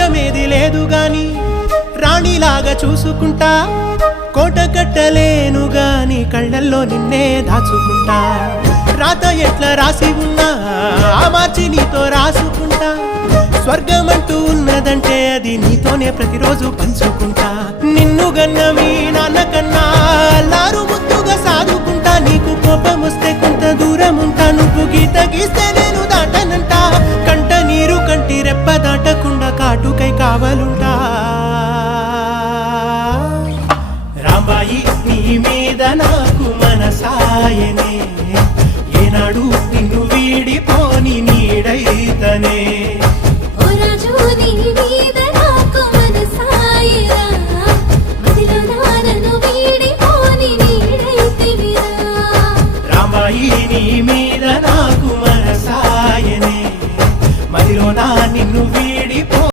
రాజ్యమేది లేదు గాని రాణిలాగా చూసుకుంటా కోట కట్టలేను గాని కళ్ళల్లో నిన్నే దాచుకుంటా రాత ఎట్లా రాసి ఉన్నా ఆ మార్చి నీతో రాసుకుంటా స్వర్గమంటూ ఉన్నదంటే అది నీతోనే ప్రతిరోజు పంచుకుంటా నిన్ను గన్న మీ నాన్న కన్నా అల్లారు ముద్దుగా సాదుకుంటా నీకు కోపం వస్తే కొంత దూరం ఉంటా నువ్వు గీత గీస్తే నేను దాటనంట కంట నీరు కంటి రెప్ప దాటకుండా కాటుకై కావలుంటా రాంబాయి నీ మీద నాకు మనసాయనే ఏనాడు నిన్ను వీడిపోని నీడైతనే